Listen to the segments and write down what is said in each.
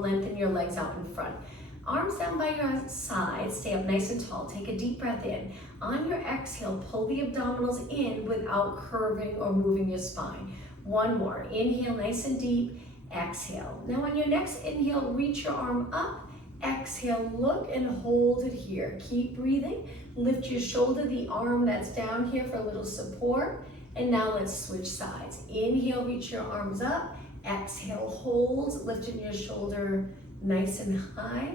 Lengthen your legs out in front. Arms down by your sides, stay up nice and tall. Take a deep breath in. On your exhale, pull the abdominals in without curving or moving your spine. One more. Inhale nice and deep. Exhale. Now on your next inhale, reach your arm up. Exhale, look and hold it here. Keep breathing. Lift your shoulder, the arm that's down here for a little support. And now let's switch sides. Inhale, reach your arms up. Exhale, hold, lifting your shoulder nice and high.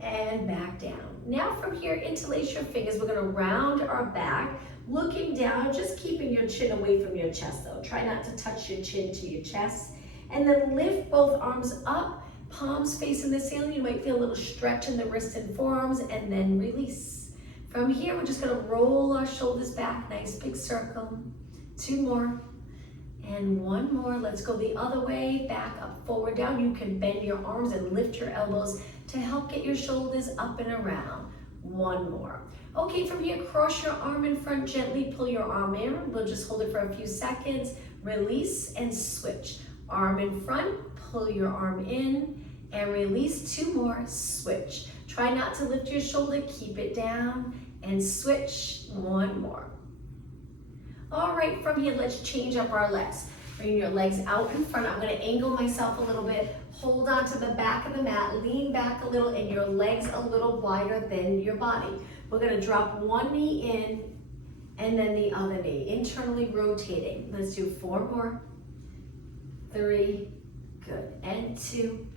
And back down. Now from here, interlace your fingers. We're gonna round our back, looking down, just keeping your chin away from your chest though. Try not to touch your chin to your chest. And then lift both arms up, palms facing the ceiling. You might feel a little stretch in the wrists and forearms, and then release. From here, we're just gonna roll our shoulders back, nice big circle. Two more. And one more. Let's go the other way, back up, forward, down. You can bend your arms and lift your elbows to help get your shoulders up and around. One more. Okay, from here, cross your arm in front, gently pull your arm in. We'll just hold it for a few seconds. Release and switch. Arm in front, pull your arm in, and release. Two more, switch. Try not to lift your shoulder, keep it down, and switch. One more. All right, from here, let's change up our legs. Bring your legs out in front. I'm gonna angle myself a little bit. Hold on to the back of the mat, lean back a little, and your legs a little wider than your body. We're gonna drop one knee in, and then the other knee, internally rotating. Let's do four more. Three, good, and two,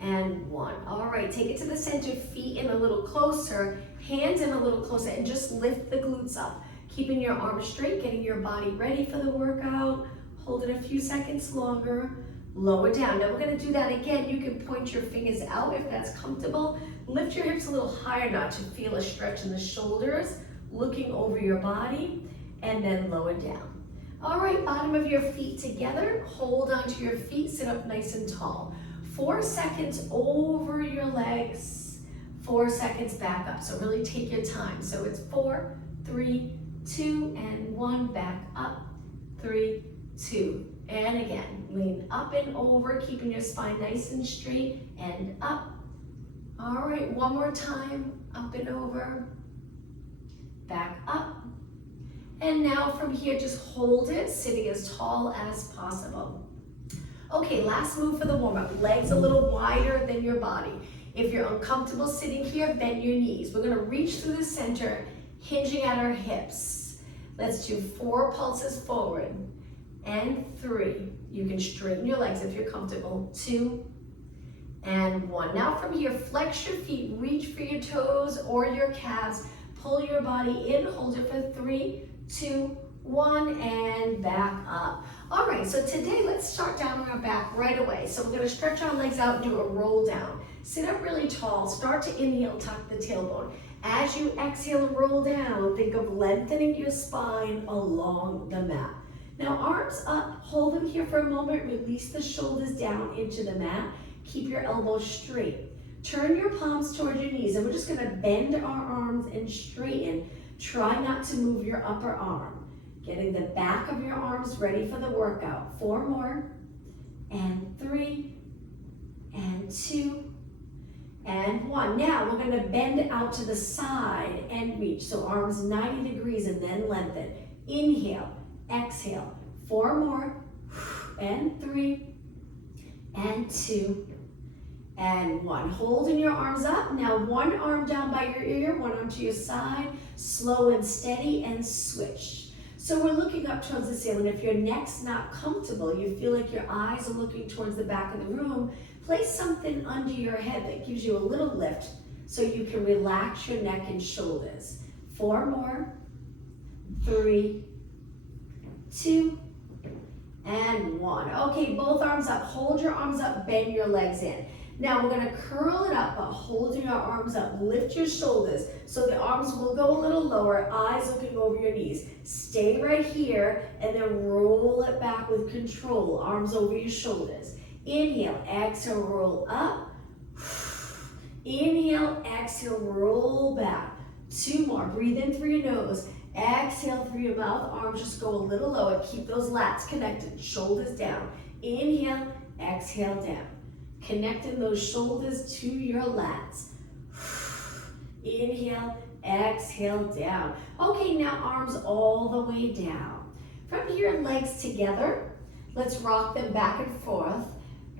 and one. All right, take it to the center, feet in a little closer, hands in a little closer, and just lift the glutes up. Keeping your arms straight, getting your body ready for the workout. Hold it a few seconds longer. Lower down. Now we're gonna do that again. You can point your fingers out if that's comfortable. Lift your hips a little higher now to feel a stretch in the shoulders, looking over your body, and then lower down. All right, bottom of your feet together. Hold onto your feet, sit up nice and tall. 4 seconds over your legs, 4 seconds back up. So really take your time. So it's 4, 3, 2, and 1, back up, 3, 2, and again, lean up and over, keeping your spine nice and straight, and up. All right, one more time, up and over, back up. And now from here, just hold it, sitting as tall as possible. Okay, last move for the warm-up. Legs a little wider than your body. If you're uncomfortable sitting here, bend your knees. We're gonna reach through the center, hinging at our hips. Let's do 4 pulses forward, and 3. You can straighten your legs if you're comfortable. 2, and 1. Now from here, flex your feet, reach for your toes or your calves. Pull your body in, hold it for 3, 2, 1, and back up. All right, so today let's start down on our back right away. So we're gonna stretch our legs out and do a roll down. Sit up really tall, start to inhale, tuck the tailbone. As you exhale and roll down, think of lengthening your spine along the mat. Now arms up, hold them here for a moment, release the shoulders down into the mat. Keep your elbows straight. Turn your palms toward your knees, and we're just gonna bend our arms and straighten. Try not to move your upper arm. Getting the back of your arms ready for the workout. 4 more, and 3, and 2, and 1. Now we're gonna bend out to the side and reach. So arms 90 degrees and then lengthen. Inhale, exhale. 4 more, and 3, and 2, and 1. Holding your arms up. Now one arm down by your ear, one arm to your side. Slow and steady, and switch. So we're looking up towards the ceiling. If your neck's not comfortable, you feel like your eyes are looking towards the back of the room, place something under your head that gives you a little lift so you can relax your neck and shoulders. 4 more, 3, 2, and 1. Okay, both arms up. Hold your arms up, bend your legs in. Now we're gonna curl it up, but holding your arms up. Lift your shoulders so the arms will go a little lower, eyes looking over your knees. Stay right here and then roll it back with control, arms over your shoulders. Inhale, exhale, roll up. Inhale, exhale, roll back. 2 more, breathe in through your nose. Exhale through your mouth, arms just go a little lower. Keep those lats connected, shoulders down. Inhale, exhale, down. Connecting those shoulders to your lats. Inhale, exhale, down. Okay, now arms all the way down. From here, legs together. Let's rock them back and forth.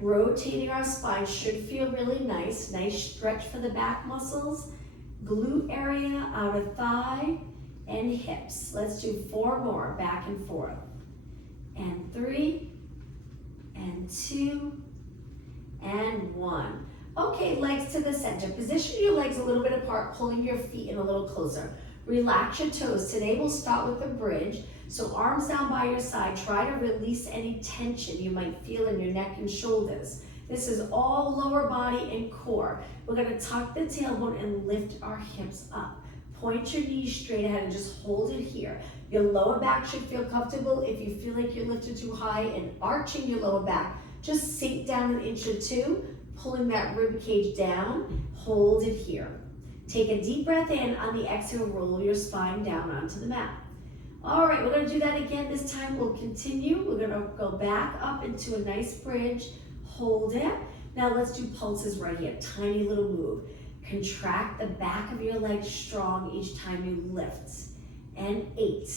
Rotating our spine should feel really nice. Nice stretch for the back muscles. Glute area, outer thigh, and hips. Let's do 4 more, back and forth. And 3, and 2, and 1. Okay, legs to the center. Position your legs a little bit apart, pulling your feet in a little closer. Relax your toes. Today we'll start with the bridge. So arms down by your side. Try to release any tension you might feel in your neck and shoulders. This is all lower body and core. We're gonna tuck the tailbone and lift our hips up. Point your knees straight ahead and just hold it here. Your lower back should feel comfortable. If you feel like you're lifted too high and arching your lower back, just sink down 1 inch or 2, pulling that rib cage down. Hold it here. Take a deep breath in. On the exhale, roll your spine down onto the mat. All right, we're gonna do that again. This time we'll continue. We're gonna go back up into a nice bridge. Hold it. Now let's do pulses right here. Tiny little move. Contract the back of your legs strong each time you lift. And 8,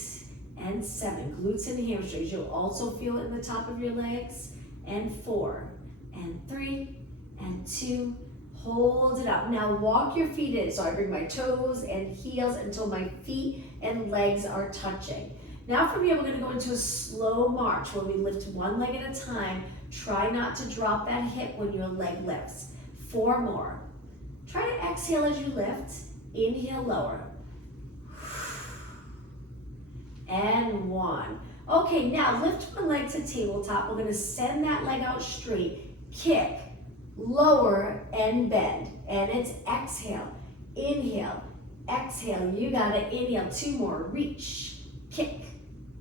and 7. Glutes and hamstrings. You'll also feel it in the top of your legs. And 4, and 3, and 2. Hold it up. Now walk your feet in. So I bring my toes and heels until my feet and legs are touching. Now from here, we're gonna go into a slow march where we lift one leg at a time. Try not to drop that hip when your leg lifts. 4 more. Try to exhale as you lift. Inhale, lower. And 1. Okay, now lift one leg to tabletop. We're gonna send that leg out straight. Kick, lower, and bend. And it's exhale, inhale, exhale. You got it. Inhale, 2 more. Reach, kick,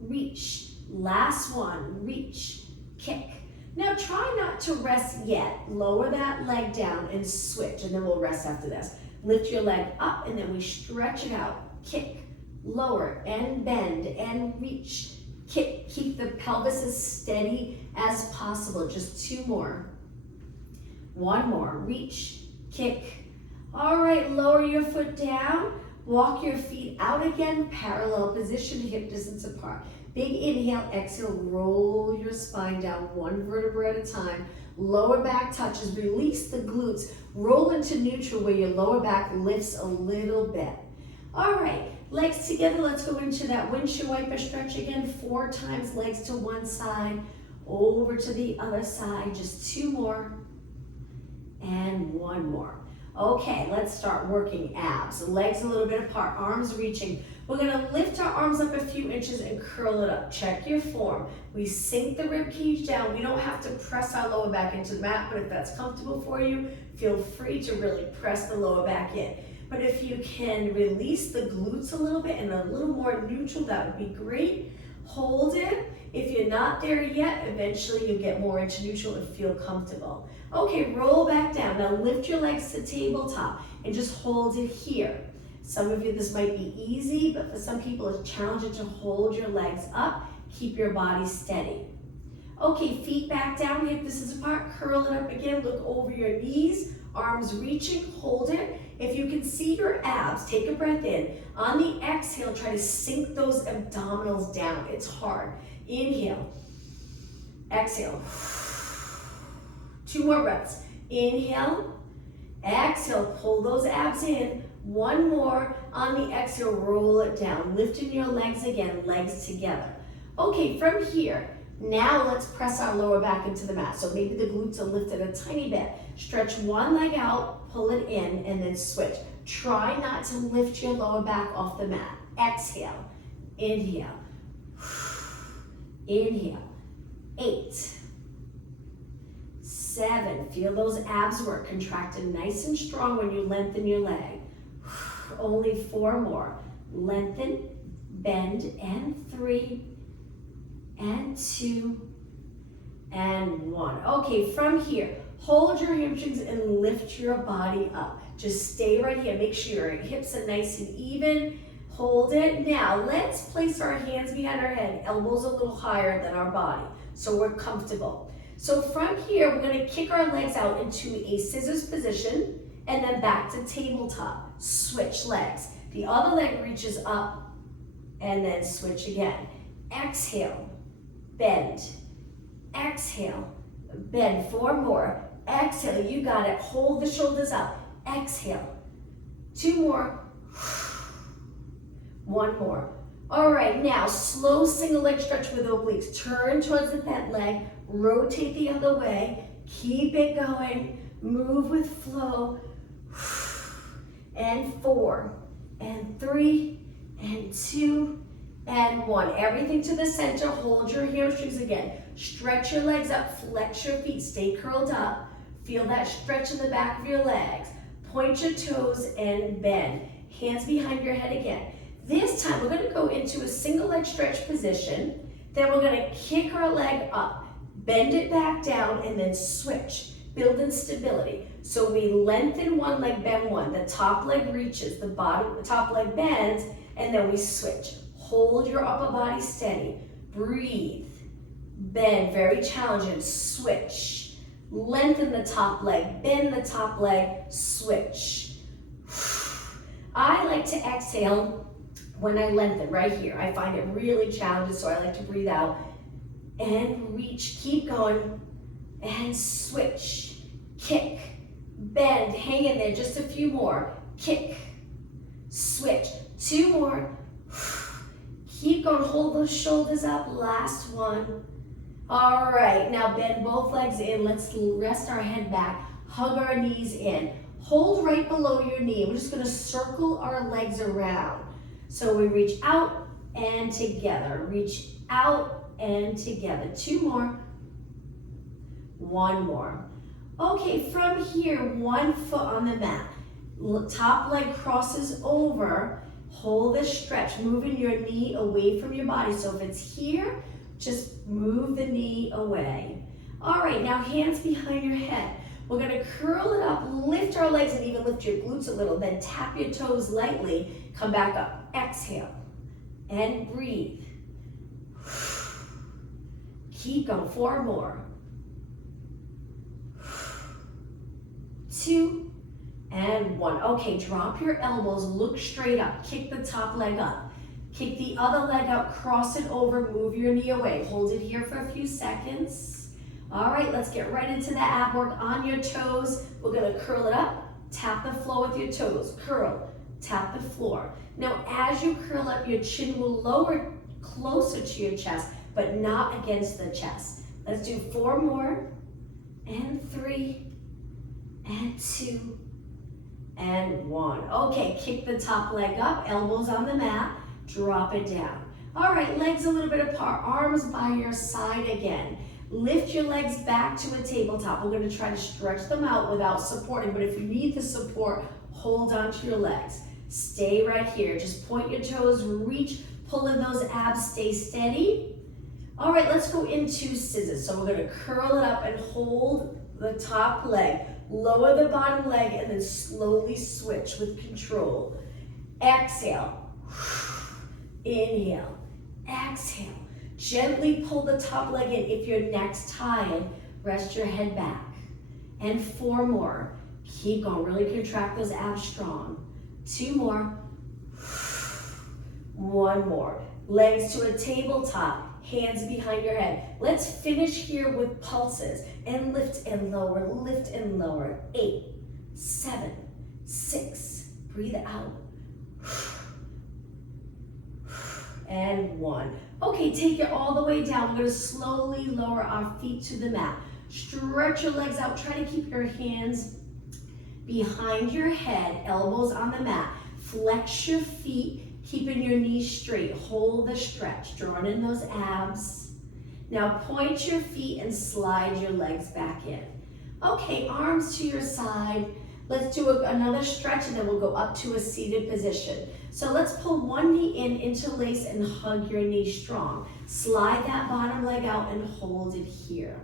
reach. Last one, reach, kick. Now try not to rest yet. Lower that leg down and switch, and then we'll rest after this. Lift your leg up, and then we stretch it out. Kick, lower, and bend, and reach, kick. Keep the pelvis as steady as possible. Just 2 more. 1 more. Reach, kick. All right, lower your foot down. Walk your feet out again. Parallel position, hip distance apart. Big inhale, exhale, roll your spine down 1 vertebra at a time. Lower back touches, release the glutes. Roll into neutral where your lower back lifts a little bit. All right, legs together. Let's go into that windshield wiper stretch again. 4 times, legs to one side, over to the other side. Just 2 more, and 1 more. Okay, let's start working abs. Legs a little bit apart, arms reaching. We're gonna lift our arms up a few inches and curl it up. Check your form. We sink the rib cage down. We don't have to press our lower back into the mat, but if that's comfortable for you, feel free to really press the lower back in. But if you can release the glutes a little bit and a little more neutral, that would be great. Hold it. If you're not there yet, eventually you'll get more into neutral and feel comfortable. Okay, roll back down. Now lift your legs to tabletop and just hold it here. Some of you, this might be easy, but for some people it's challenging to hold your legs up. Keep your body steady. Okay, feet back down, hip distance apart, curl it up again, look over your knees, arms reaching, hold it. If you can see your abs, take a breath in. On the exhale, try to sink those abdominals down. It's hard. Inhale, exhale. 2 more breaths. Inhale, exhale, pull those abs in. 1 more. On the exhale, roll it down. Lifting your legs again, legs together. Okay, from here, now let's press our lower back into the mat. So maybe the glutes are lifted a tiny bit. Stretch one leg out, pull it in, and then switch. Try not to lift your lower back off the mat. Exhale, inhale, inhale. 8, 7, feel those abs work, contracted nice and strong when you lengthen your leg. Only 4 more. Lengthen, bend, and 3, and 2, and 1. Okay, from here, hold your hamstrings and lift your body up. Just stay right here. Make sure your hips are nice and even. Hold it. Now, let's place our hands behind our head, elbows a little higher than our body, so we're comfortable. So from here, we're gonna kick our legs out into a scissors position and then back to tabletop. Switch legs. The other leg reaches up and then switch again. Exhale, bend. Exhale, bend. 4 more. Exhale, you got it. Hold the shoulders up. Exhale. 2 more. 1 more. All right, now slow single leg stretch with obliques. Turn towards the bent leg, rotate the other way, keep it going, move with flow. And 4, and 3, and 2, and 1. Everything to the center. Hold your hamstrings again. Stretch your legs up, flex your feet, stay curled up. Feel that stretch in the back of your legs. Point your toes and bend. Hands behind your head again. This time we're gonna go into a single leg stretch position. Then we're gonna kick our leg up, bend it back down, and then switch. Build in stability. So we lengthen one leg, bend one. The top leg reaches, the top leg bends, and then we switch. Hold your upper body steady. Breathe. Bend, very challenging. Switch. Lengthen the top leg, bend the top leg, switch. I like to exhale when I lengthen right here. I find it really challenging, so I like to breathe out and reach. Keep going and switch. Kick, bend, hang in there, just a few more. Kick, switch. 2 more. Keep going, hold those shoulders up. Last one. All right, now bend both legs in. Let's rest our head back. Hug our knees in. Hold right below your knee. We're just gonna circle our legs around. So we reach out and together. Reach out and together. 2 more. 1 more. Okay, from here, 1 foot on the mat. Top leg crosses over. Hold this stretch, moving your knee away from your body. So if it's here, just move the knee away. All right, now hands behind your head. We're gonna curl it up, lift our legs and even lift your glutes a little, then tap your toes lightly, come back up. Exhale and breathe. Keep going, 4 more. 2 and 1. Okay, drop your elbows, look straight up, kick the top leg up. Kick the other leg up, cross it over, move your knee away. Hold it here for a few seconds. All right, let's get right into the ab work on your toes. We're gonna curl it up, tap the floor with your toes. Curl, tap the floor. Now, as you curl up, your chin will lower closer to your chest, but not against the chest. Let's do 4 more, and 3, and 2, and 1. Okay, kick the top leg up, elbows on the mat. Drop it down. All right, legs a little bit apart, arms by your side again. Lift your legs back to a tabletop. We're gonna try to stretch them out without supporting, but if you need the support, hold onto your legs. Stay right here. Just point your toes, reach, pull in those abs, stay steady. All right, let's go into scissors. So we're gonna curl it up and hold the top leg, lower the bottom leg, and then slowly switch with control. Exhale. Inhale, exhale. Gently pull the top leg in. If your neck's tired, rest your head back. And 4 more. Keep going, really contract those abs strong. 2 more. 1 more. Legs to a tabletop, hands behind your head. Let's finish here with pulses. And lift and lower, lift and lower. 8, 7, 6. Breathe out. And 1. Okay, take it all the way down. We're gonna slowly lower our feet to the mat. Stretch your legs out. Try to keep your hands behind your head, elbows on the mat. Flex your feet, keeping your knees straight. Hold the stretch, drawing in those abs. Now point your feet and slide your legs back in. Okay, arms to your side. Let's do another stretch and then we'll go up to a seated position. So let's pull one knee in, interlace and hug your knee strong. Slide that bottom leg out and hold it here.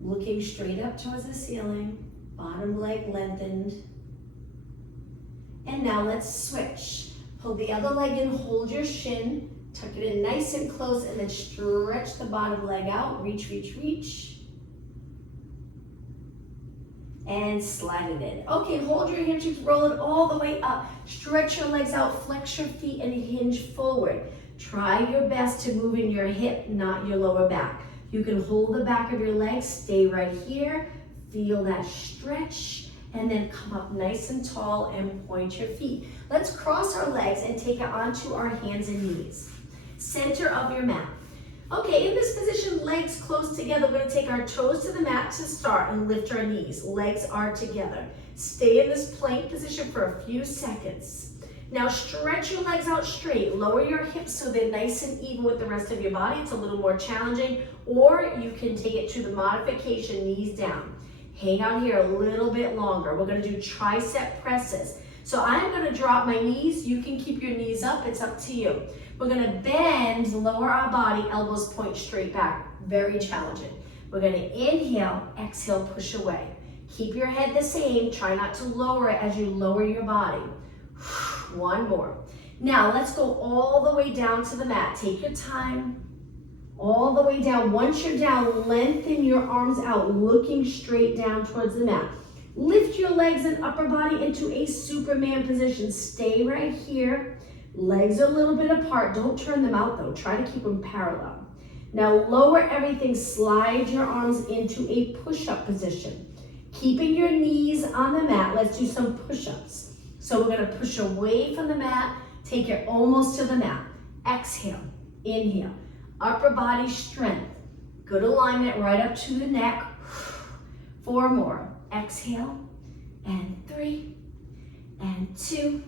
Looking straight up towards the ceiling, bottom leg lengthened. And now let's switch. Pull the other leg in, hold your shin, Tuck it in nice and close and then stretch the bottom leg out. Reach, reach, reach. And slide it in. Okay, hold your hamstrings, roll it all the way up. Stretch your legs out, flex your feet and hinge forward. Try your best to move in your hip, not your lower back. You can hold the back of your legs, stay right here, feel that stretch, and then come up nice and tall and point your feet. Let's cross our legs and take it onto our hands and knees. Center of your mat. Okay, in this position, legs close together. We're gonna take our toes to the mat to start and lift our knees. Legs are together. Stay in this plank position for a few seconds. Now stretch your legs out straight. Lower your hips so they're nice and even with the rest of your body. It's a little more challenging, or you can take it to the modification, knees down. Hang out here a little bit longer. We're gonna do tricep presses. So I'm gonna drop my knees. You can keep your knees up, it's up to you. We're gonna bend, lower our body, elbows point straight back. Very challenging. We're gonna inhale, exhale, push away. Keep your head the same. Try not to lower it as you lower your body. One more. Now let's go all the way down to the mat. Take your time. All the way down. Once you're down, lengthen your arms out, looking straight down towards the mat. Lift your legs and upper body into a Superman position. Stay right here. Legs are a little bit apart. Don't turn them out though. Try to keep them parallel. Now lower everything. Slide your arms into a push-up position. Keeping your knees on the mat, let's do some push-ups. So we're gonna push away from the mat, take it almost to the mat. Exhale, inhale, upper body strength. Good alignment right up to the neck. 4 more. Exhale, and 3, and 2,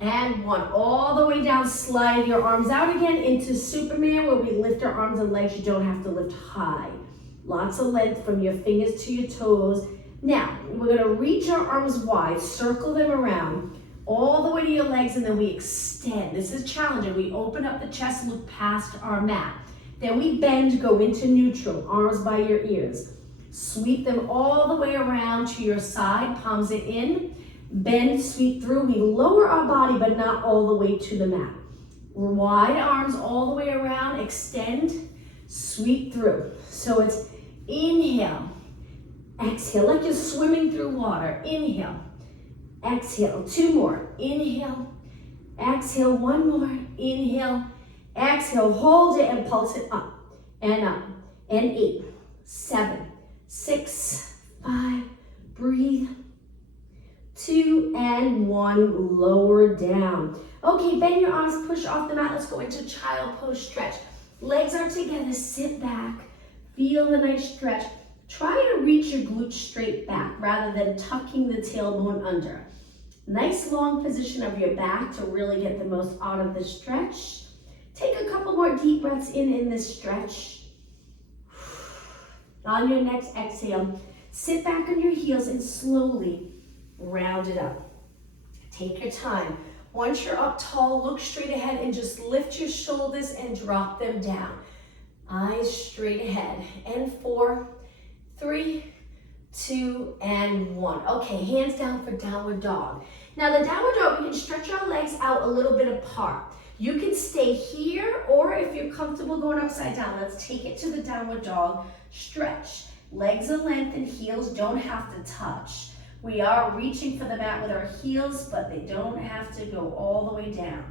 and 1. All the way down, slide your arms out again into Superman, where we lift our arms and legs. You don't have to lift high. Lots of length from your fingers to your toes. Now, we're gonna reach our arms wide, circle them around, all the way to your legs, and then we extend. This is challenging. We open up the chest, look past our mat. Then we bend, go into neutral, arms by your ears. Sweep them all the way around to your side, palms it in. Bend, sweep through. We lower our body, but not all the way to the mat. Wide arms all the way around, extend, sweep through. So it's inhale, exhale, like you're swimming through water. Inhale, exhale, 2 more. Inhale, exhale, 1 more. Inhale, exhale, hold it and pulse it up, and 8, 7, 6, 5, breathe. 2 and 1, lower down. Okay, bend your arms, push off the mat. Let's go into child pose stretch. Legs are together, sit back, feel the nice stretch. Try to reach your glutes straight back rather than tucking the tailbone under. Nice long position of your back to really get the most out of the stretch. Take a couple more deep breaths in this stretch. On your next exhale, sit back on your heels and slowly round it up. Take your time. Once you're up tall, look straight ahead and just lift your shoulders and drop them down. Eyes straight ahead. And 4, 3, 2, and 1. Okay, hands down for downward dog. Now the downward dog, we can stretch our legs out a little bit apart. You can stay here, or if you're comfortable going upside down, let's take it to the downward dog. Stretch. Legs are lengthened, heels don't have to touch. We are reaching for the mat with our heels, but they don't have to go all the way down.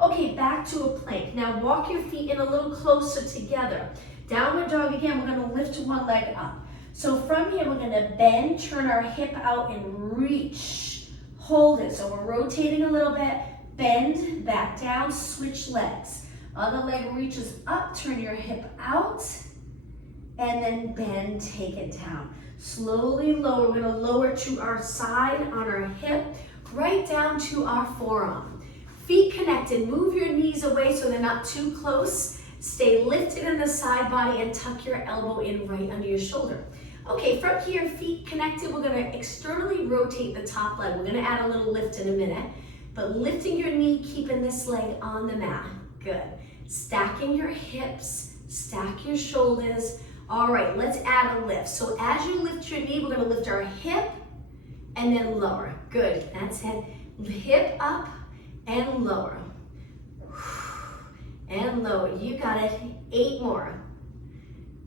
Okay, back to a plank. Now walk your feet in a little closer together. Downward dog again, we're gonna lift one leg up. So from here, we're gonna bend, turn our hip out and reach. Hold it, so we're rotating a little bit. Bend, back down, switch legs. Other leg reaches up, turn your hip out, and then bend, take it down. Slowly lower, we're gonna lower to our side on our hip, right down to our forearm. Feet connected, move your knees away so they're not too close. Stay lifted in the side body and tuck your elbow in right under your shoulder. Okay, from here, feet connected, we're gonna externally rotate the top leg. We're gonna add a little lift in a minute, but lifting your knee, keeping this leg on the mat. Good. Stacking your hips, stack your shoulders. All right, let's add a lift. So as you lift your knee, we're gonna lift our hip and then lower. Good, that's it. Hip up and lower. and lower. You got it. 8 more.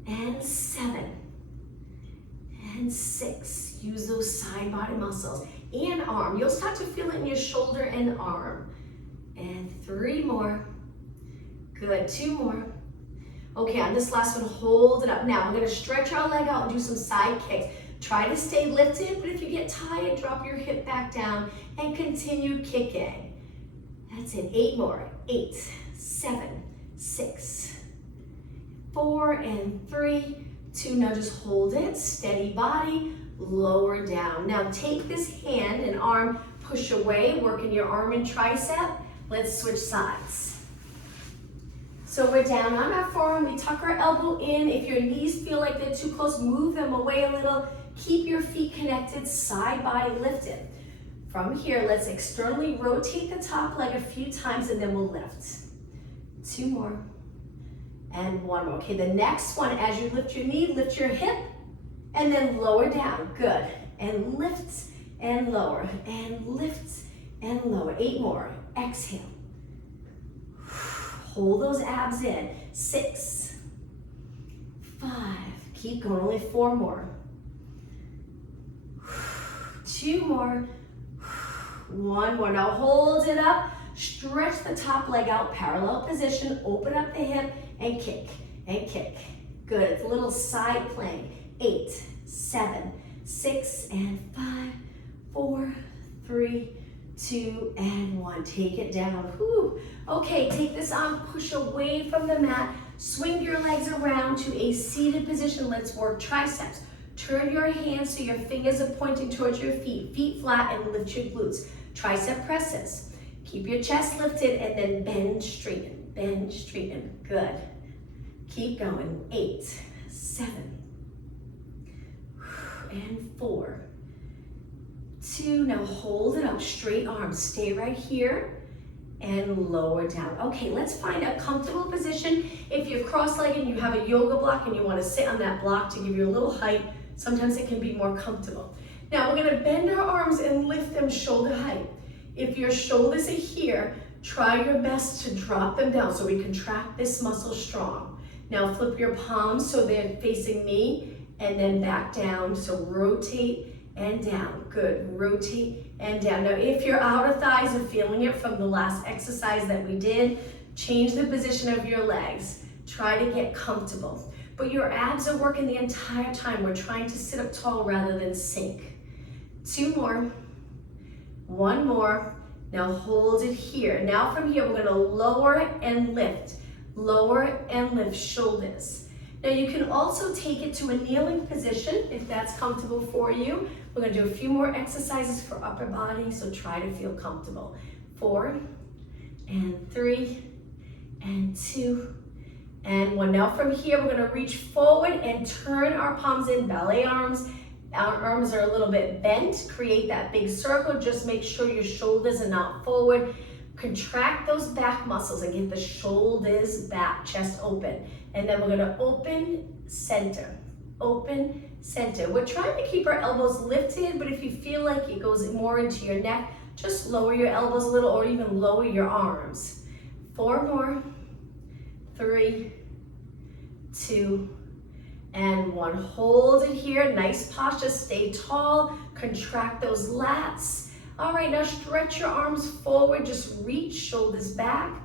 And 7. And 6. Use those side body muscles. And arm. You'll start to feel it in your shoulder and arm. And 3 more. Good. 2 more. Okay, on this last one, hold it up. Now, we're going to stretch our leg out and do some side kicks. Try to stay lifted, but if you get tired, drop your hip back down and continue kicking. That's it. 8 more. 8, 7, 6, 4, and 3, 2. Now just hold it. Steady body. Lower down. Now take this hand and arm, push away, working your arm and tricep. Let's switch sides. So we're down on our forearm. We tuck our elbow in. If your knees feel like they're too close, move them away a little. Keep your feet connected, side body lifted. From here, let's externally rotate the top leg a few times and then we'll lift. 2 more. And 1 more. Okay, the next one, as you lift your knee, lift your hip and then lower down. Good. And lift and lower and lift and lower. 8 more. Exhale. Hold those abs in. 6, 5. Keep going. Only 4 more. 2 more. 1 more. Now hold it up. Stretch the top leg out. Parallel position. Open up the hip and kick and kick. Good. It's a little side plank. 8, 7, 6, and 5, 4, 3, 2, and 1. Take it down. Whew. Okay, take this arm, push away from the mat. Swing your legs around to a seated position. Let's work triceps. Turn your hands so your fingers are pointing towards your feet. Feet flat and lift your glutes. Tricep presses. Keep your chest lifted and then bend, straighten. Bend, straighten. Good. Keep going. 8, 7, and 4, 2. Now hold it up. Straight arms. Stay right here and lower down. Okay, let's find a comfortable position. If you're cross-legged and you have a yoga block and you want to sit on that block to give you a little height, sometimes it can be more comfortable. Now we're going to bend our arms and lift them shoulder height. If your shoulders are here, try your best to drop them down so we contract this muscle strong. Now flip your palms so they're facing me and then back down. So rotate and down. Good. Rotate and down. Now if your outer thighs are feeling it from the last exercise that we did, change the position of your legs. Try to get comfortable. But your abs are working the entire time. We're trying to sit up tall rather than sink. 2 more. 1 more. Now hold it here. Now from here, we're going to lower and lift. Lower and lift shoulders. Now you can also take it to a kneeling position if that's comfortable for you. We're going to do a few more exercises for upper body, so try to feel comfortable. 4, and 3, and 2, and 1. Now from here, we're going to reach forward and turn our palms in, ballet arms. Our arms are a little bit bent. Create that big circle. Just make sure your shoulders are not forward. Contract those back muscles and get the shoulders back, chest open. And then we're going to open, center, open, center. We're trying to keep our elbows lifted, but if you feel like it goes more into your neck, just lower your elbows a little or even lower your arms. 4 more, 3, 2, and 1. Hold it here. Nice posture. Stay tall. Contract those lats. All right, now stretch your arms forward. Just reach, shoulders back.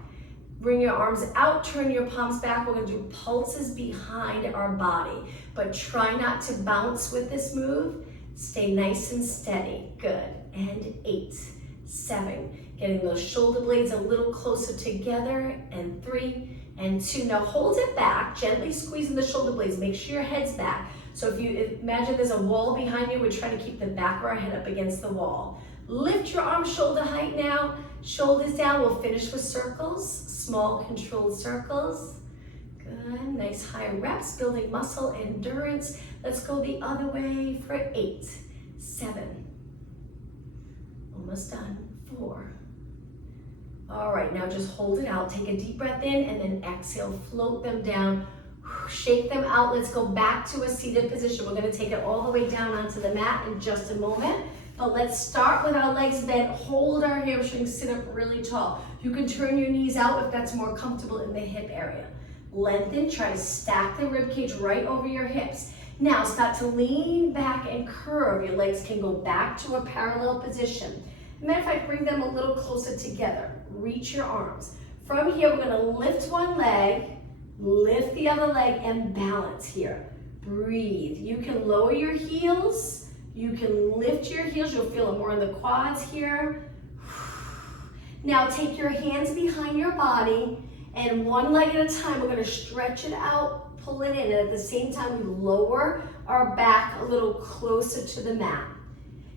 Bring your arms out. Turn your palms back. We're going to do pulses behind our body. But try not to bounce with this move. Stay nice and steady. Good. And 8, 7. Getting those shoulder blades a little closer together. And 3, and 2. Now hold it back, gently squeezing the shoulder blades. Make sure your head's back. So if you imagine there's a wall behind you, we're trying to keep the back of our head up against the wall. Lift your arms shoulder height now. Shoulders down. We'll finish with circles, small controlled circles. Good, nice high reps, building muscle endurance. Let's go the other way for 8, 7. Almost done. 4. All right, now just hold it out. Take a deep breath in and then exhale. Float them down Shake them out. Let's go back to a seated position. We're going to take it all the way down onto the mat in just a moment. But let's start with our legs bent. Hold our hamstrings, sit up really tall. You can turn your knees out if that's more comfortable in the hip area. Lengthen, try to stack the rib cage right over your hips. Now start to lean back and curve. Your legs can go back to a parallel position. Matter of fact, bring them a little closer together. Reach your arms. From here, we're going to lift one leg, lift the other leg, and balance here. Breathe. You can lower your heels. You can lift your heels. You'll feel it more in the quads here. Now take your hands behind your body, and one leg at a time, we're going to stretch it out, pull it in, and at the same time, we lower our back a little closer to the mat.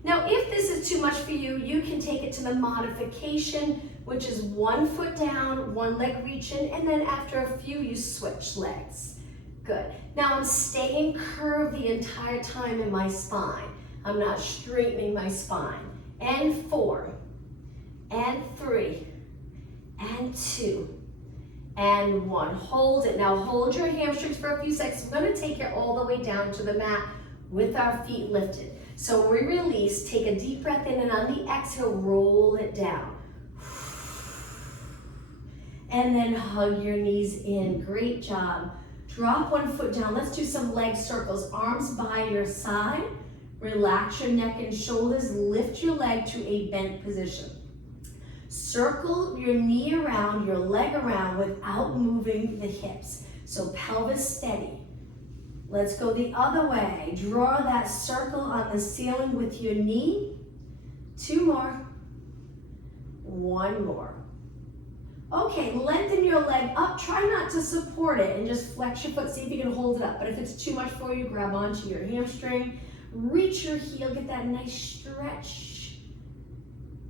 Now, if this is too much for you, you can take it to the modification, which is one foot down, one leg reaching, and then after a few, you switch legs. Good. Now, I'm staying curved the entire time in my spine. I'm not straightening my spine. And 4, and 3, and 2, and 1. Hold it. Now hold your hamstrings for a few seconds. We're going to take it all the way down to the mat with our feet lifted. So we release, take a deep breath in, and on the exhale, roll it down. And then hug your knees in. Great job. Drop one foot down. Let's do some leg circles. Arms by your side. Relax your neck and shoulders. Lift your leg to a bent position. Circle your knee around, your leg around without moving the hips. So pelvis steady. Let's go the other way. Draw that circle on the ceiling with your knee. 2 more. 1 more. Okay, lengthen your leg up. Try not to support it and just flex your foot. See if you can hold it up. But if it's too much for you, grab onto your hamstring. Reach your heel, get that nice stretch.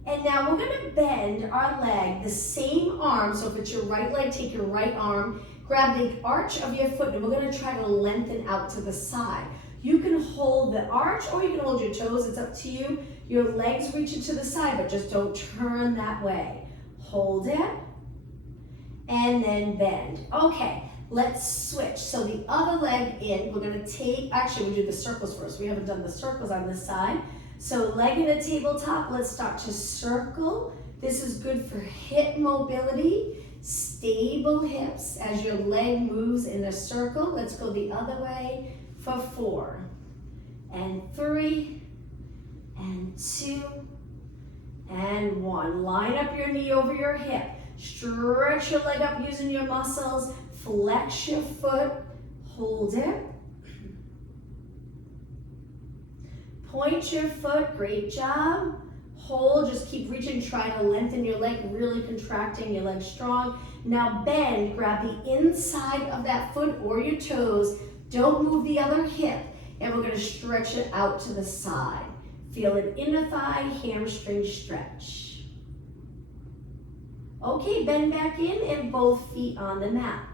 And now we're going to bend our leg, the same arm. So if it's your right leg, take your right arm, grab the arch of your foot, and we're going to try to lengthen out to the side. You can hold the arch or you can hold your toes. It's up to you. Your legs reaching to the side, but just don't turn that way. Hold it, and then bend. Okay. Let's switch. So the other leg in, we're going to take, actually we do the circles first. We haven't done the circles on this side. So leg in a tabletop, let's start to circle. This is good for hip mobility, stable hips as your leg moves in a circle. Let's go the other way for 4, and 3, and 2, and 1. Line up your knee over your hip. Stretch your leg up using your muscles. Flex your foot, hold it. Point your foot, great job. Hold, just keep reaching, try to lengthen your leg, really contracting your leg strong. Now bend, grab the inside of that foot or your toes. Don't move the other hip, and we're gonna stretch it out to the side. Feel an inner thigh, hamstring stretch. Okay, bend back in and both feet on the mat.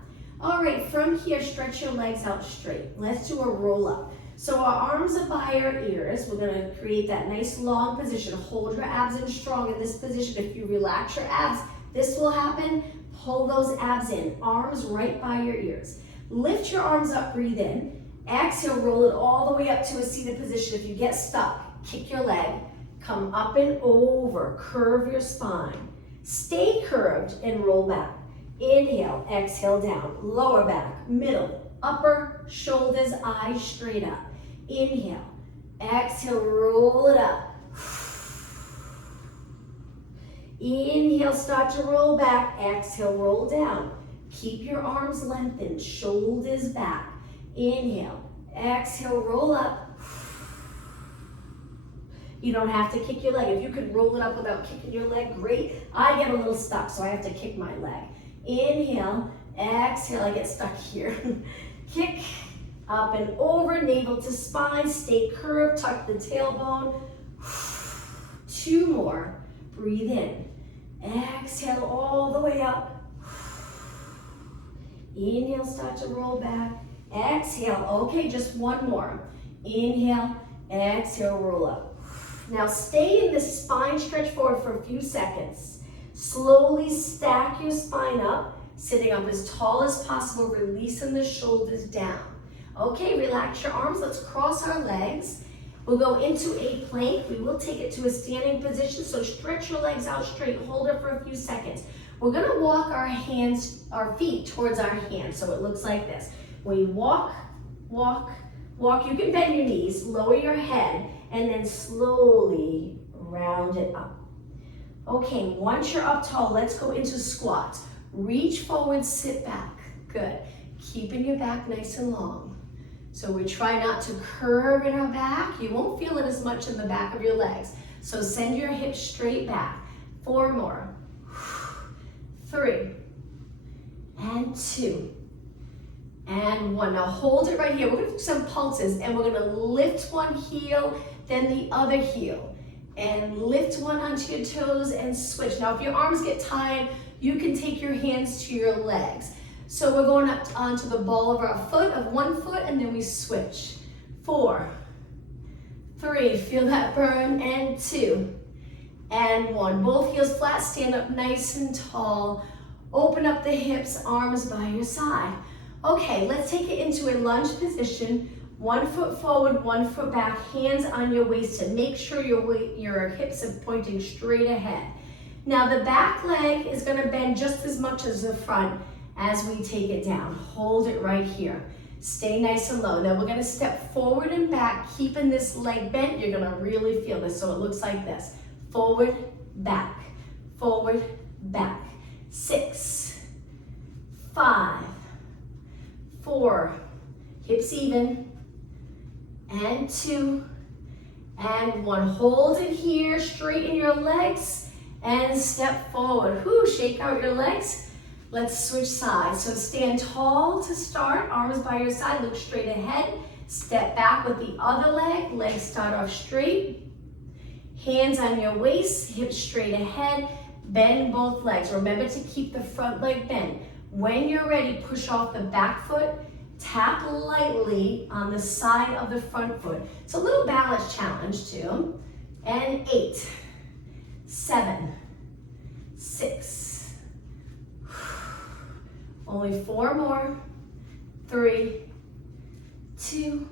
All right, from here, stretch your legs out straight. Let's do a roll up. So our arms are by our ears. We're gonna create that nice long position. Hold your abs in strong in this position. If you relax your abs, this will happen. Pull those abs in. Arms right by your ears. Lift your arms up, breathe in. Exhale, roll it all the way up to a seated position. If you get stuck, kick your leg. Come up and over, curve your spine. Stay curved and roll back. Inhale, exhale down, lower back, middle, upper, shoulders, eyes straight up. Inhale, exhale, roll it up. Inhale, start to roll back, exhale, roll down. Keep your arms lengthened, shoulders back. Inhale, exhale, roll up. You don't have to kick your leg. If you could roll it up without kicking your leg, great. I get a little stuck, so I have to kick my leg. Inhale, exhale, I get stuck here. Kick, up and over, navel to spine, stay curved, tuck the tailbone. 2 more, breathe in. Exhale all the way up. Inhale, start to roll back. Exhale, okay, just 1 more. Inhale, exhale, roll up. Now stay in this spine stretch forward for a few seconds. Slowly stack your spine up. Sitting up as tall as possible, releasing the shoulders down. Okay, relax your arms. Let's cross our legs. We'll go into a plank. We will take it to a standing position. So stretch your legs out straight. Hold it for a few seconds. We're gonna walk our feet towards our hands. So it looks like this. We walk, walk, walk. You can bend your knees, lower your head, and then slowly round it up. Okay, once you're up tall, let's go into squats. Reach forward, sit back. Good. Keeping your back nice and long. So we try not to curve in our back. You won't feel it as much in the back of your legs. So send your hips straight back. 4 more. 3. And 2. And 1. Now hold it right here. We're going to do some pulses and we're going to lift one heel, then the other heel. And lift one onto your toes and switch. Now if your arms get tired, you can take your hands to your legs. So we're going up onto the ball of our foot, of one foot, and then we switch. 4, 3, feel that burn, and 2, and 1. Both heels flat, stand up nice and tall. Open up the hips, arms by your side. Okay, let's take it into a lunge position. 1 foot forward, 1 foot back, hands on your waist to make sure your hips are pointing straight ahead. Now the back leg is going to bend just as much as the front as we take it down. Hold it right here. Stay nice and low. Now we're going to step forward and back, keeping this leg bent. You're going to really feel this. So it looks like this. Forward, back, forward, back. 6, 5, 4, hips even, and 2, and 1. Hold it here, straighten your legs, and step forward. Whoo, shake out your legs. Let's switch sides. So stand tall to start, arms by your side, look straight ahead. Step back with the other leg, legs start off straight. Hands on your waist, hips straight ahead. Bend both legs. Remember to keep the front leg bent. When you're ready, push off the back foot. Tap lightly on the side of the front foot. It's a little balance challenge too. And 8, 7, 6. Only 4 more. 3, 2,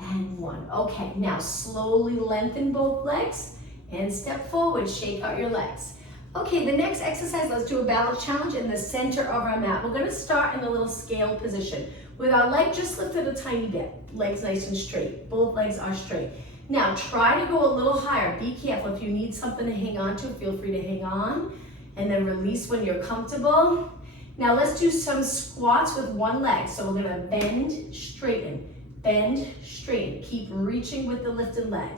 and 1. Okay, now slowly lengthen both legs and step forward. Shake out your legs. Okay, the next exercise, let's do a balance challenge in the center of our mat. We're going to start in a little scale position with our leg just lifted a tiny bit. Legs nice and straight. Both legs are straight. Now try to go a little higher. Be careful. If you need something to hang on to, feel free to hang on. And then release when you're comfortable. Now let's do some squats with one leg. So we're going to bend, straighten, bend, straighten. Keep reaching with the lifted leg.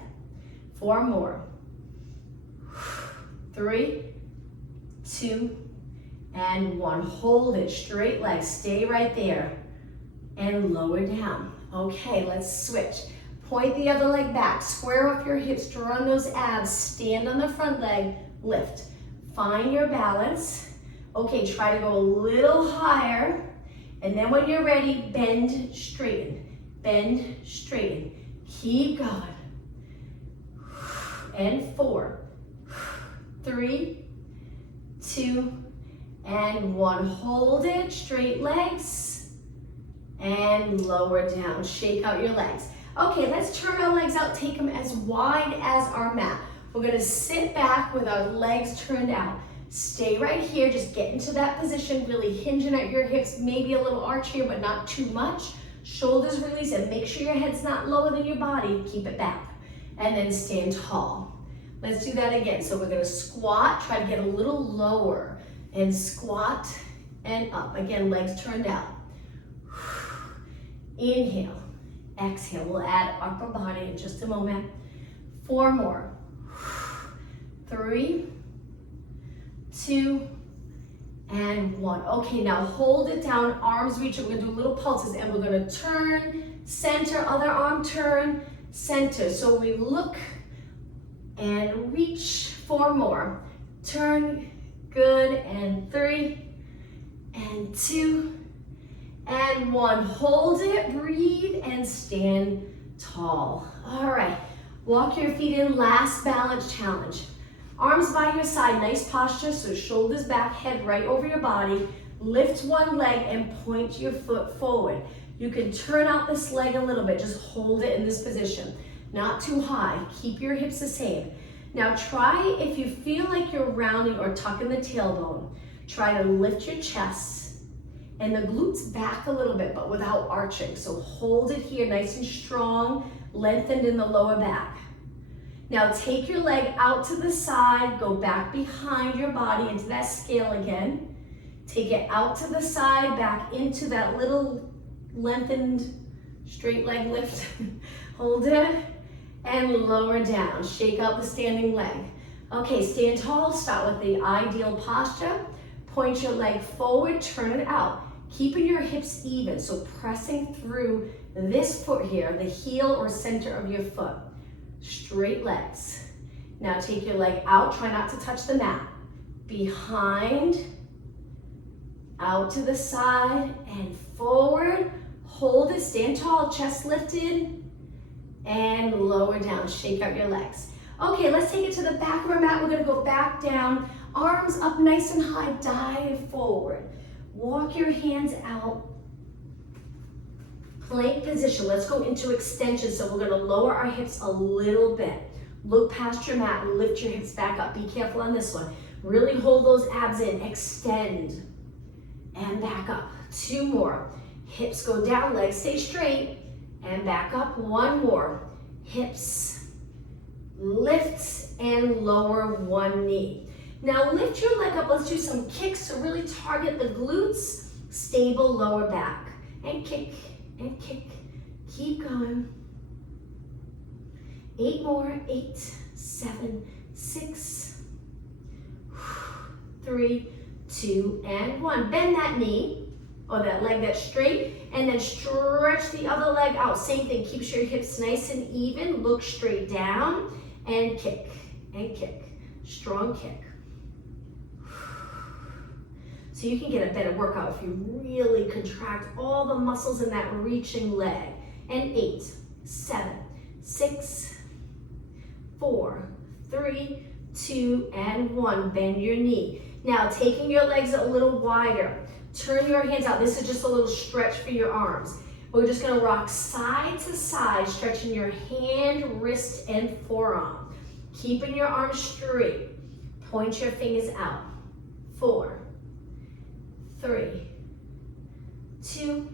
4 more. 3, 2, and 1. Hold it, straight legs, stay right there. And lower down. Okay, let's switch. Point the other leg back, square up your hips, draw on those abs, stand on the front leg, lift. Find your balance. Okay, try to go a little higher. And then when you're ready, bend, straighten. Bend, straighten. Keep going. And 4, 3, 2, and 1. Hold it, straight legs, and lower down. Shake out your legs. Okay, let's turn our legs out, take them as wide as our mat. We're gonna sit back with our legs turned out. Stay right here, just get into that position, really hinging at your hips, maybe a little arch here, but not too much. Shoulders release and make sure your head's not lower than your body, keep it back. And then stand tall. Let's do that again. So we're gonna squat, try to get a little lower, and squat and up. Again, legs turned out. Inhale, exhale. We'll add upper body in just a moment. 4 more. 3, 2, and 1. Okay, now hold it down, arms reach. We're gonna do little pulses and we're gonna turn, center, other arm, turn, center. So we look and reach. 4 more. Turn, good, and 3, and 2, and 1. Hold it, breathe, and stand tall. All right, walk your feet in, last balance challenge. Arms by your side, nice posture, so shoulders back, head right over your body. Lift one leg and point your foot forward. You can turn out this leg a little bit, just hold it in this position. Not too high, keep your hips the same. Now try, if you feel like you're rounding or tucking the tailbone, try to lift your chest and the glutes back a little bit, but without arching. So hold it here nice and strong, lengthened in the lower back. Now take your leg out to the side, go back behind your body into that scale again. Take it out to the side, back into that little lengthened straight leg lift. Hold it and lower down. Shake out the standing leg. Okay, stand tall, start with the ideal posture. Point your leg forward, turn it out. Keeping your hips even, so pressing through this foot here, the heel or center of your foot. Straight legs. Now take your leg out, try not to touch the mat. Behind, out to the side and forward. Hold it, stand tall, chest lifted, and lower down. Shake out your legs. Okay, let's take it to the back of our mat. We're gonna go back down, arms up nice and high, dive forward. Walk your hands out. Plank position, let's go into extension. So we're gonna lower our hips a little bit. Look past your mat and lift your hips back up. Be careful on this one. Really hold those abs in, extend, and back up. 2 more. Hips go down, legs stay straight, and back up. 1 more. Hips, lift, and lower 1 knee. Now lift your leg up, let's do some kicks to really target the glutes, stable lower back. And kick, and kick. Keep going. 8 more, 8, 7, 6, 3, 2, and 1. Bend that knee, or that leg that's straight, and then stretch the other leg out. Same thing, keep your hips nice and even, look straight down, and kick, and kick. Strong kick. So you can get a better workout if you really contract all the muscles in that reaching leg. And 8, 7, 6, 4, 3, 2, and 1. Bend your knee. Now taking your legs a little wider. Turn your hands out. This is just a little stretch for your arms. We're just gonna rock side to side, stretching your hand, wrist, and forearm. Keeping your arms straight. Point your fingers out. 4, 3, 2,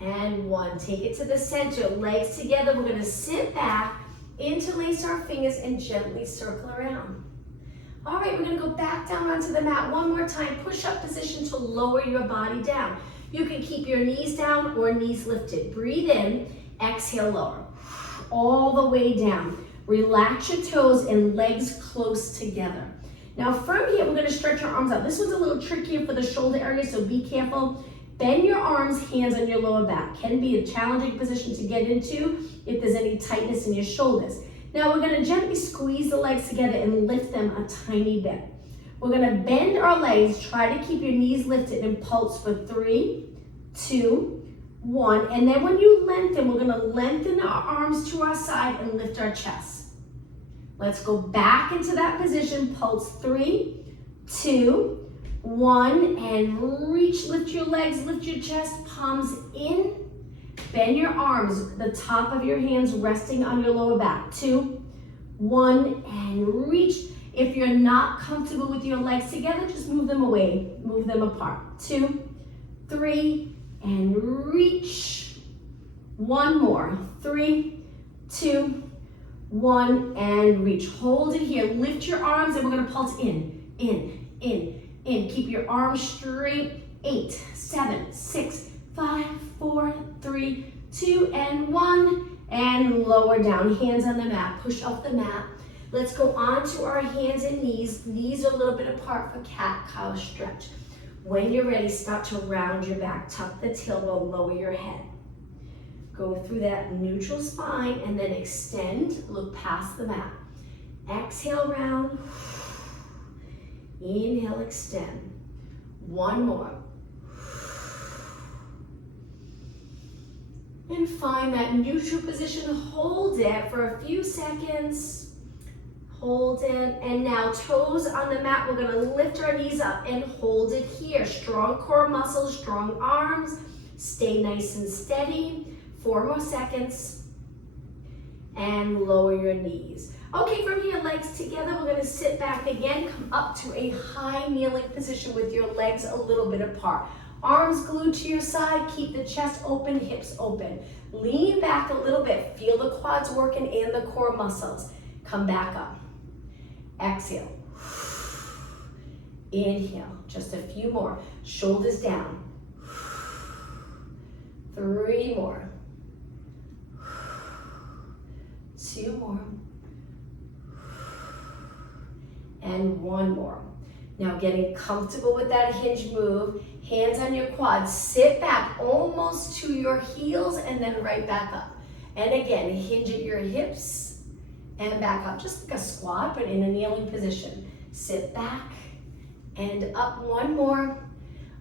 and 1. Take it to the center, legs together. We're gonna sit back, interlace our fingers, and gently circle around. All right, we're gonna go back down onto the mat one more time. Push-up position to lower your body down. You can keep your knees down or knees lifted. Breathe in, exhale, lower. All the way down. Relax your toes and legs close together. Now from here, we're gonna stretch our arms out. This one's a little trickier for the shoulder area, so be careful. Bend your arms, hands on your lower back. Can be a challenging position to get into if there's any tightness in your shoulders. Now we're gonna gently squeeze the legs together and lift them a tiny bit. We're gonna bend our legs, try to keep your knees lifted and pulse for 3, 2, 1. And then when you lengthen, we're gonna lengthen our arms to our side and lift our chest. Let's go back into that position, pulse 3, 2, 1, and reach, lift your legs, lift your chest, palms in. Bend your arms, the top of your hands resting on your lower back. 2, 1, and reach. If you're not comfortable with your legs together, just move them away, move them apart. 2, 3, and reach. 1 more. 3, 2, 1, and reach. Hold it here. Lift your arms, and we're gonna pulse in, in, in, in. Keep your arms straight. 8, 7, 6, 5, 4, 3, 2, and 1, and lower down. Hands on the mat, push off the mat. Let's go on to our hands and knees. Knees are a little bit apart for cat-cow stretch. When you're ready, start to round your back. Tuck the tailbone, lower your head. Go through that neutral spine and then extend, look past the mat. Exhale, round. Inhale, extend. 1 more. And find that neutral position. Hold it for a few seconds. Hold in, and now toes on the mat. We're gonna lift our knees up and hold it here. Strong core muscles, strong arms. Stay nice and steady. 4 more seconds. And lower your knees. Okay, from here, legs together, we're gonna sit back again. Come up to a high kneeling position with your legs a little bit apart. Arms glued to your side, keep the chest open, hips open. Lean back a little bit. Feel the quads working and the core muscles. Come back up. Exhale. Inhale. Just a few more. Shoulders down. 3 more. 2 more. And 1 more. Now getting comfortable with that hinge move. Hands on your quads. Sit back almost to your heels and then right back up. And again, hinge at your hips and back up. Just like a squat, but in a kneeling position. Sit back and up. 1 more.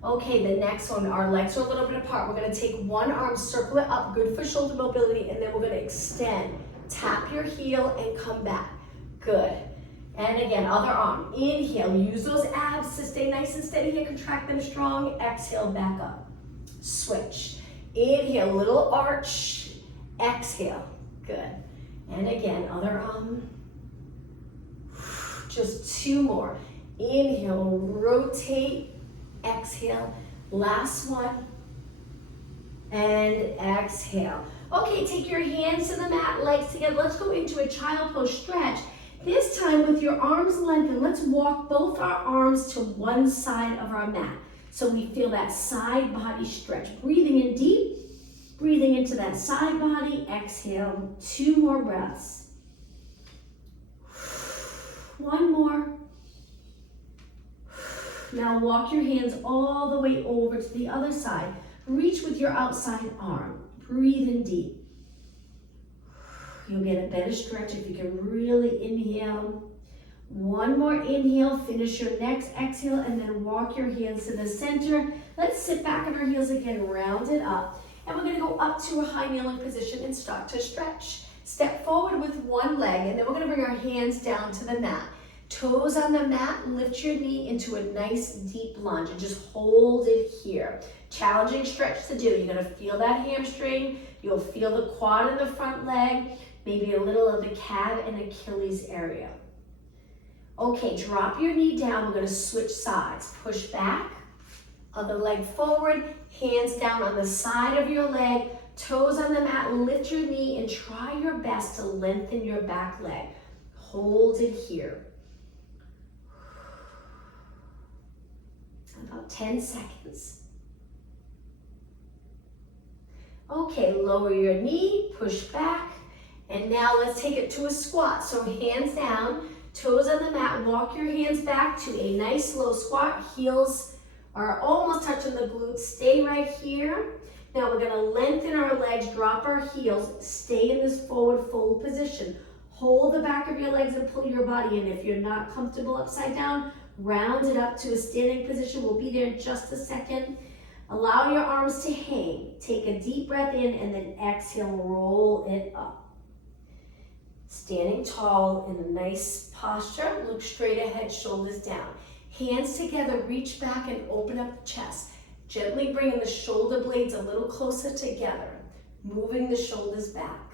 Okay, the next one, our legs are a little bit apart. We're gonna take one arm, circle it up, good for shoulder mobility, and then we're gonna extend. Tap your heel and come back. Good. And again, other arm. Inhale, use those abs to stay nice and steady here. Contract them strong. Exhale, back up. Switch. Inhale, little arch. Exhale. Good. And again, other arm. Just 2 more. Inhale, rotate. Exhale. Last one. And exhale. Okay, take your hands to the mat, legs together. Let's go into a child pose stretch. This time with your arms lengthened, let's walk both our arms to one side of our mat. So we feel that side body stretch. Breathing in deep, breathing into that side body. Exhale, 2 more breaths. 1 more. Now walk your hands all the way over to the other side. Reach with your outside arm. Breathe in deep. You'll get a better stretch if you can really inhale. 1 more inhale, finish your next exhale, and then walk your hands to the center. Let's sit back on our heels again, round it up. And we're gonna go up to a high kneeling position and start to stretch. Step forward with one leg, and then we're gonna bring our hands down to the mat. Toes on the mat, lift your knee into a nice deep lunge and just hold it here. Challenging stretch to do. You're gonna feel that hamstring, you'll feel the quad in the front leg, maybe a little of the calf and Achilles area. Okay, drop your knee down. We're gonna switch sides. Push back, other leg forward, hands down on the side of your leg, toes on the mat, lift your knee and try your best to lengthen your back leg. Hold it here. About 10 seconds. Okay, lower your knee, push back, and now let's take it to a squat. So hands down, toes on the mat, walk your hands back to a nice low squat. Heels are almost touching the glutes. Stay right here. Now we're gonna lengthen our legs, drop our heels, stay in this forward fold position. Hold the back of your legs and pull your body in. If you're not comfortable upside down, round it up to a standing position. We'll be there in just a second. Allow your arms to hang. Take a deep breath in and then exhale, roll it up. Standing tall in a nice posture. Look straight ahead, shoulders down. Hands together, reach back and open up the chest. Gently bringing the shoulder blades a little closer together. Moving the shoulders back.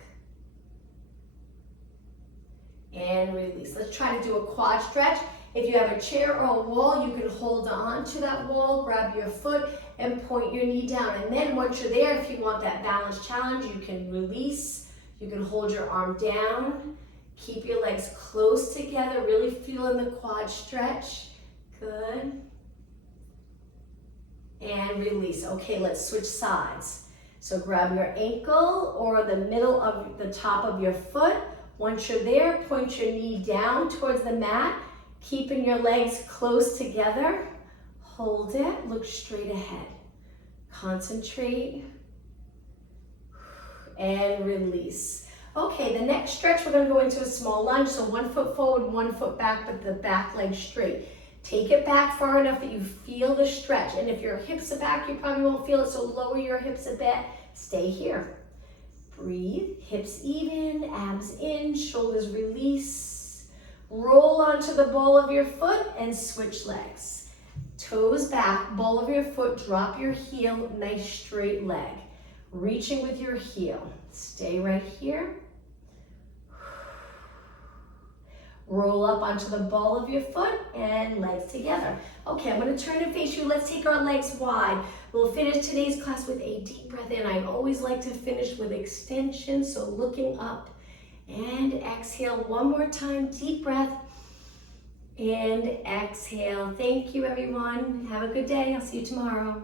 And release. Let's try to do a quad stretch. If you have a chair or a wall, you can hold on to that wall, grab your foot, and point your knee down. And then once you're there, if you want that balance challenge, you can release. You can hold your arm down. Keep your legs close together, really feeling the quad stretch. Good. And release. Okay, let's switch sides. So grab your ankle or the middle of the top of your foot. Once you're there, point your knee down towards the mat, keeping your legs close together. Hold it, look straight ahead. Concentrate and release. Okay, the next stretch, we're gonna go into a small lunge. So 1 foot forward, 1 foot back, but the back leg straight. Take it back far enough that you feel the stretch. And if your hips are back, you probably won't feel it, so lower your hips a bit. Stay here. Breathe, hips even, abs in, shoulders release. onto the ball of your foot and switch legs. Toes back, ball of your foot, drop your heel, nice straight leg. Reaching with your heel. Stay right here. Roll up onto the ball of your foot and legs together. Okay, I'm going to turn and face you. Let's take our legs wide. We'll finish today's class with a deep breath in. I always like to finish with extension, so looking up and exhale. One more time, deep breath and exhale. Thank you, everyone. Have a good day. I'll see you tomorrow.